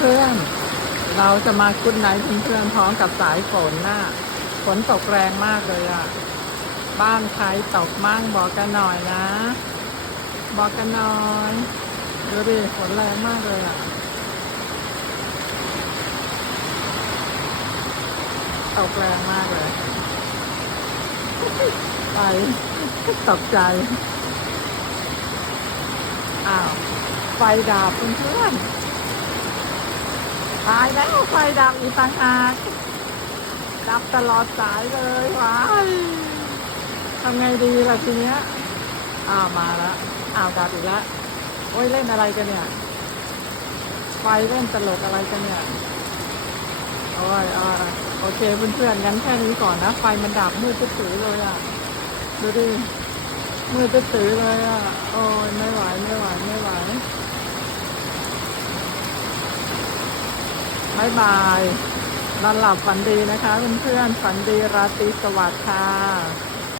เพื่อนๆ เราจะมาคุดไนท์เพื่อนๆพร้อมกับสายฝนน่ะฝนตกแรงมากเลยอะ บ้านใครตกมั่งบอกกันหน่อยนะ บอกกันหน่อยดูดิฝนแรงมากเลยอะ ตกแรงมากเลย ไปตกใจ อ้าว ไฟดับเพื่อนๆ ตายแล้วไฟดับอีกต่างหากดับตลอดสายเลยว้ายทำไงดีล่ะทีเนี้ยอ้าวมาแล้วอ้าวดับอีกแล้วโอ้ยเล่นอะไรกันเนี่ย ไฟเล่นตลกอะไรกันเนี่ยโอ้ยอ่าโอเคเพื่อนๆงั้นแค่นี้ก่อนนะ ไฟมันดับมืดตื้อเลยอะ ดูดิมืดตื้อเลยอะ โอ้ยไม่ไหวไม่ไหวไม่ไหว บายบายนอนหลับฝันดีนะคะเพื่อนๆฝันดีราตรีสวัสดิ์ค่ะ